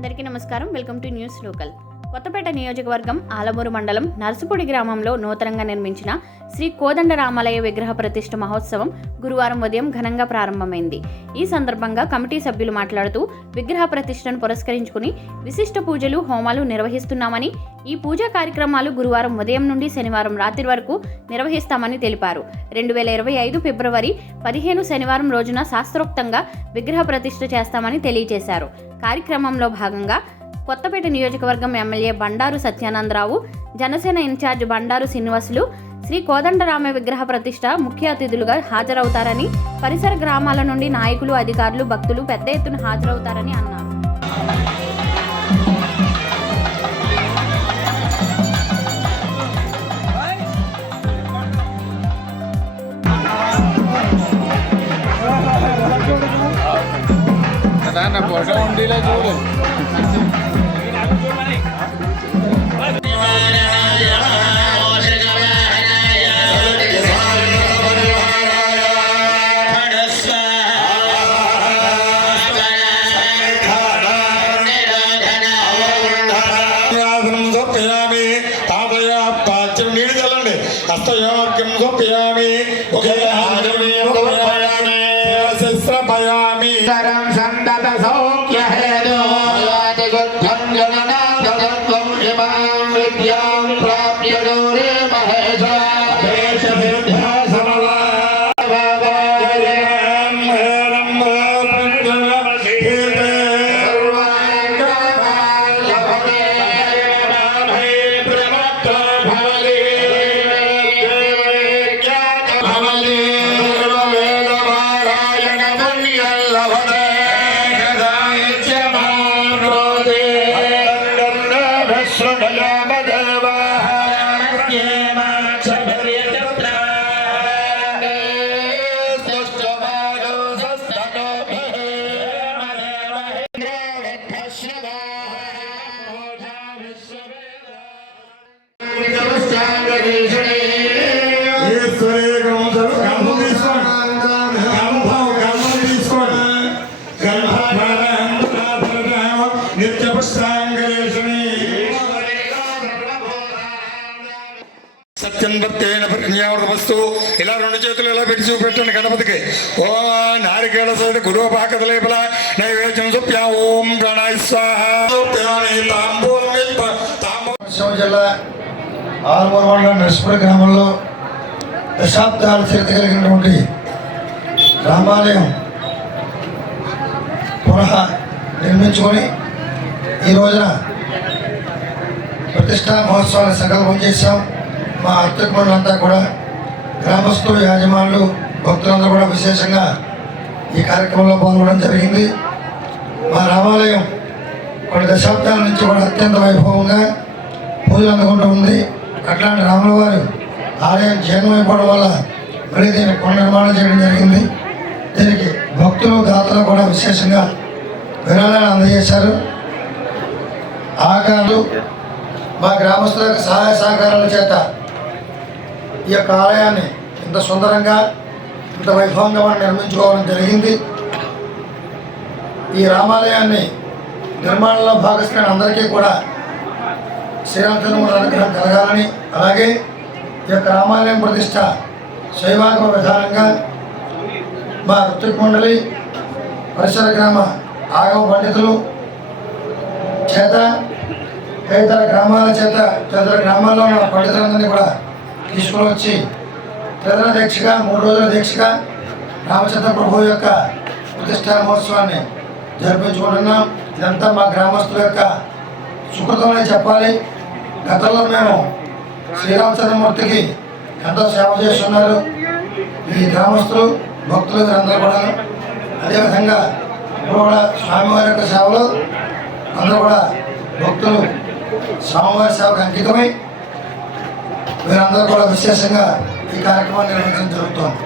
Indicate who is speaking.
Speaker 1: అందరికీ నమస్కారం. Welcome to news local. Kothapeta నియోజకవర్గం ఆలమూరు మండలం నర్సుపూడి గ్రామంలో నూతనంగా నిర్మించిన శ్రీ కోదండ రామాలయ విగ్రహ ప్రతిష్ఠ మహోత్సవం గురువారం ఉదయం ఘనంగా ప్రారంభమైంది. ఈ సందర్భంగా కమిటీ సభ్యులు మాట్లాడుతూ విగ్రహ ప్రతిష్టను పురస్కరించుకుని విశిష్ట పూజలు హోమాలు నిర్వహిస్తున్నామని ఈ పూజా కార్యక్రమాలు గురువారం ఉదయం నుండి శనివారం రాత్రి వరకు నిర్వహిస్తామని తెలిపారు. రెండు వేల ఇరవై ఐదు ఫిబ్రవరి పదిహేను శనివారం రోజున శాస్త్రోక్తంగా విగ్రహ ప్రతిష్ఠ చేస్తామని తెలియజేశారు. కార్యక్రమంలో భాగంగా కొత్తపేట నియోజకవర్గం ఎమ్మెల్యే బండారు సత్యానందరావు జనసేన ఇన్ఛార్జ్ బండారు శ్రీనివాసులు శ్రీ కోదండరామ విగ్రహ ప్రతిష్ట ముఖ్య అతిథులుగా హాజరవుతారని పరిసర గ్రామాల నుండి నాయకులు అధికారులు భక్తులు పెద్ద ఎత్తున హాజరవుతారని అన్నారు.
Speaker 2: నా పొగ ఉండేలా చూడు.
Speaker 3: ఆసనం సమర్పయామి నీళ్ళు చల్లండి ఒకే నిత్య పుష్టాంగలేషణి సత్యం భక్తేన ప్రజ్ఞావృతమస్తు. ఇలా రెండు చేతులు ఇలా పెట్టి చూపెట్టండి గణపతికి. ఓ నారికేళ సోటి గురువు పాకత లేపల నైవేద్యం సుప్యా ఓం గణాయ స్వాహ.
Speaker 4: జిల్లా ఆలమూరు మండలం గ్రామంలో దశాబ్దాల చరిత్ర కలిగినటువంటి రామాలయం పునః నిర్మించుకొని ఈ రోజున ప్రతిష్టా మహోత్సవాన్ని సంకల్పం చేశాం. మా అత్యుకుమండలంతా కూడా గ్రామస్తులు యాజమానులు భక్తులందరూ కూడా విశేషంగా ఈ కార్యక్రమంలో పాల్గొనడం జరిగింది. మా రామాలయం కొన్ని దశాబ్దాల నుంచి కూడా అత్యంత వైభవంగా పూజలు అందుకుంటూ ఉంది. అట్లాంటి రాముల వారు ఆలయం జీర్ణమైపోవడం వల్ల మళ్ళీ దీన్ని పునర్నిర్మాణం చేయడం జరిగింది. దీనికి భక్తులు దాతలు కూడా విశేషంగా విరాళాలు అందజేశారు. ఆకారాలు మా గ్రామస్తుల యొక్క సహాయ సహకారాల చేత ఈ యొక్క ఆలయాన్ని ఇంత సుందరంగా ఇంత వైభవంగా మనం నిర్మించుకోవడం జరిగింది. ఈ రామాలయాన్ని నిర్మాణంలో భాగస్వామి అందరికీ కూడా శ్రీరామచంద్రమూర్తి అనుగ్రహం కలగాలని అలాగే ఈ యొక్క రామాలయం ప్రతిష్ట శైవాగమ విధానంగా మా ఋత్విక్ మండలి పరిసర గ్రామ ఆగమ పండితులు చేత తదితర గ్రామాల చేత తదితర గ్రామాల్లో ఉన్న పండితులందరినీ కూడా తీసుకుని వచ్చి ప్రధాన దీక్షగా మూడు రోజుల దీక్షగా రామచంద్ర ప్రభు యొక్క ప్రతిష్టా మహోత్సవాన్ని జరిపించుకుంటున్నాం. ఇదంతా మా గ్రామస్తుల యొక్క సుకృతమని చెప్పాలి. గతంలో మేము శ్రీరామచంద్రమూర్తికి ఎంతో సేవ చేస్తున్నారు. ఈ గ్రామస్తులు భక్తులు అందరూ కూడా అదేవిధంగా ఇప్పుడు కూడా స్వామివారి యొక్క సేవలో అందరూ కూడా భక్తులు స్వామివారి సేవకు అంకితమై వీరందరూ కూడా విశేషంగా ఈ కార్యక్రమాన్ని నిర్వహించడం జరుగుతోంది.